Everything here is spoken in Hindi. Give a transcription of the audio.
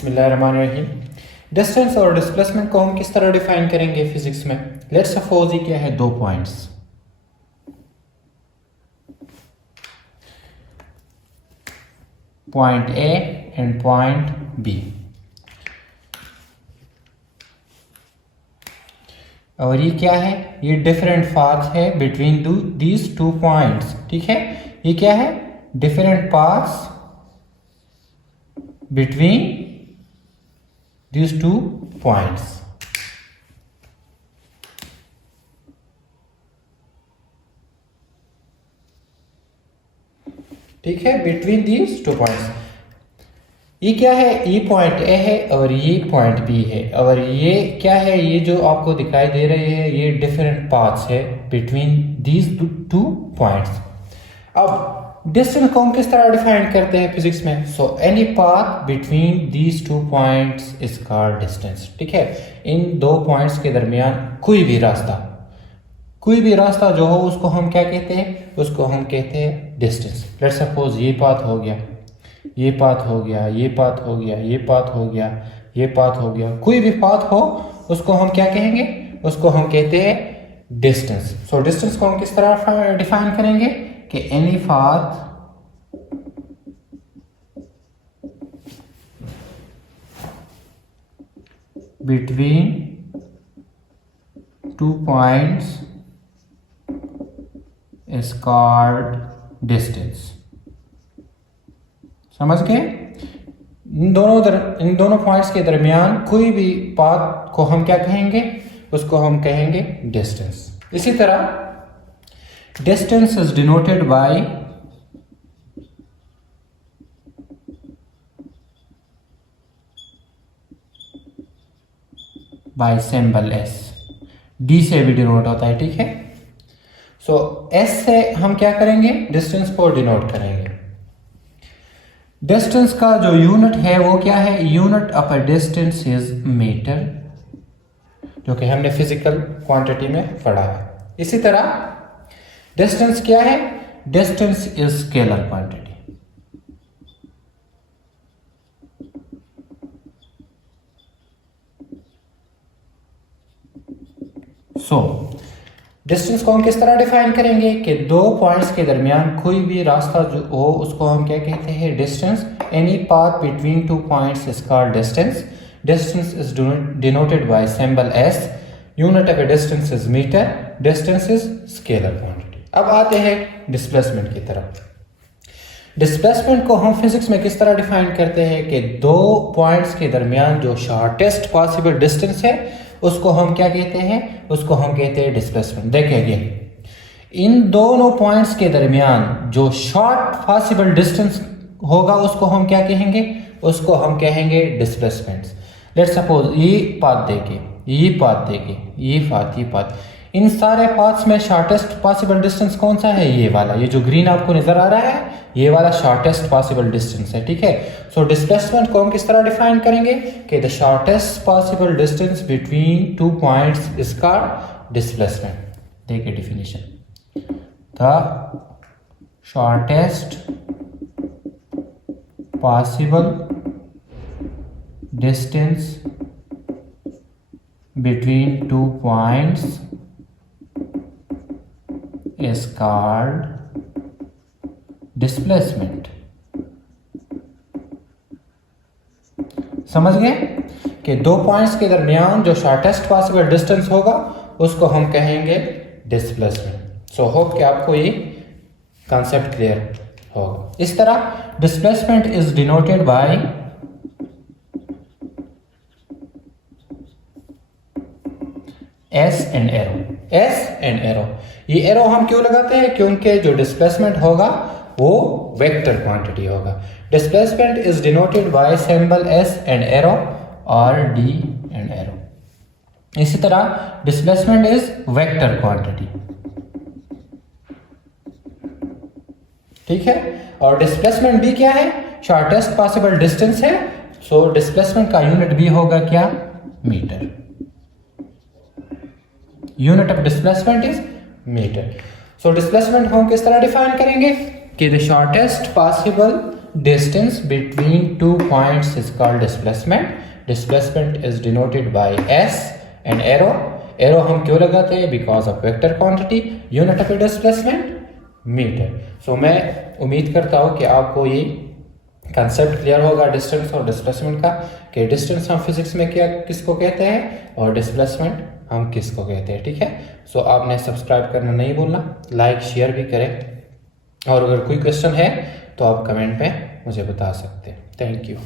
बिस्मिल्लाहिर्रहमानिर्रहीम। डिस्टेंस और डिस्प्लेसमेंट को हम किस तरह डिफाइन करेंगे फिजिक्स में। लेट्स सपोज ये क्या है, दो points, point a and point b, और ये क्या है, ये डिफरेंट पाथ है बिटवीन दीज टू पॉइंट्स। ठीक है, ये क्या है, different paths between these two points। ठीक है, बिटवीन these two points। ये क्या है, ये पॉइंट ए है और ये पॉइंट बी है, और ये क्या है, ये जो आपको दिखाई दे रहे हैं ये डिफरेंट पाथ्स है बिटवीन these टू पॉइंट्स। अब डिस्टेंस को हम किस तरह डिफाइन करते हैं फिजिक्स में। So any path between these two points is called distance. ठीक है, इन दो पॉइंट्स के दरमियान कोई भी रास्ता जो हो उसको हम क्या कहते हैं, उसको हम कहते हैं डिस्टेंस। लेट्स सपोज ये पाथ हो गया, ये पाथ हो गया, ये पाथ हो गया, ये पाथ हो गया, ये पाथ हो गया, कोई भी पाथ हो उसको हम क्या कहेंगे, उसको हम कहते हैं डिस्टेंस। सो डिस्टेंस को हम किस तरह डिफाइन करेंगे कि any path between two points is called distance. समझ गए, इन दोनों पॉइंट्स के दरमियान कोई भी पाथ को हम क्या कहेंगे, उसको हम कहेंगे डिस्टेंस। इसी तरह distance is denoted by symbol S। D से भी डिनोट होता है। ठीक है, सो S से हम क्या करेंगे, डिस्टेंस को डिनोट करेंगे। डिस्टेंस का जो यूनिट है वो क्या है, unit of a distance is metre, जो कि हमने फिजिकल क्वांटिटी में पढ़ा है। इसी तरह डिस्टेंस क्या है, distance is scalar quantity. So distance को हम किस तरह डिफाइन करेंगे कि दो पॉइंट्स के दरमियान कोई भी रास्ता जो हो उसको हम क्या कहते हैं, distance. Any path between two points is called distance. Distance is denoted by symbol s. Unit of a distance is metre. Distance is scalar quantity. अब आते हैं डिस्प्लेसमेंट की तरफ। डिस्प्लेसमेंट को हम फिजिक्स में किस तरह डिफाइन करते हैं कि दो पॉइंट्स के दरमियान जो शॉर्टेस्ट पॉसिबल डिस्टेंस है उसको हम क्या कहते हैं, उसको हम कहते हैं डिस्प्लेसमेंट। देखिए, इन दोनों पॉइंट्स के दरमियान जो शॉर्ट पॉसिबल डिस्टेंस होगा उसको हम क्या कहेंगे, उसको हम कहेंगे डिस्प्लेसमेंट। लेट्स सपोज ये पाथ देके, ये पाथ देके, ये पाथ, इन सारे पाथ्स में शॉर्टेस्ट पॉसिबल डिस्टेंस कौन सा है, ये वाला, ये जो ग्रीन आपको नजर आ रहा है ये वाला शॉर्टेस्ट पॉसिबल डिस्टेंस है। ठीक है, सो डिस्प्लेसमेंट को हम किस तरह डिफाइन करेंगे कि the shortest possible distance between two points is called displacement. देखिए definition, the shortest possible distance between two points is called displacement। समझ गए कि दो पॉइंट्स के दरमियान जो शॉर्टेस्ट पॉसिबल डिस्टेंस होगा उसको हम कहेंगे डिस्प्लेसमेंट। सो होप कि आपको ये कॉन्सेप्ट क्लियर होगा। इस तरह displacement is denoted by S and arrow. S and arrow, ये एरो हम क्यों लगाते हैं, क्योंकि जो डिस्प्लेसमेंट होगा वो वेक्टर क्वांटिटी होगा। Displacement is denoted by symbol S and arrow और डी एंड एरो। इसी तरह डिस्प्लेसमेंट इज वेक्टर क्वांटिटी। ठीक है, और डिस्प्लेसमेंट भी क्या है, शॉर्टेस्ट पॉसिबल डिस्टेंस है। सो डिस्प्लेसमेंट का यूनिट भी होगा क्या, metre. Unit of displacement is metre. So displacement हम किस तरह डिफाइन करेंगे कि the shortest possible distance between 2 points is called displacement. Displacement is denoted by S and arrow. Arrow हम क्यों लगाते हैं? Because of vector quantity. Unit of displacement metre. So मैं उम्मीद करता हूँ कि आपको ये कंसेप्ट क्लियर होगा डिस्टेंस और डिस्प्लेसमेंट का, कि डिस्टेंस हम फिजिक्स में क्या किसको कहते हैं और डिस्प्लेसमेंट हम किसको कहते हैं। ठीक है, सो आपने सब्सक्राइब करना नहीं भूलना, लाइक शेयर भी करें, और अगर कोई क्वेश्चन है तो आप कमेंट में मुझे बता सकते हैं। Thank you.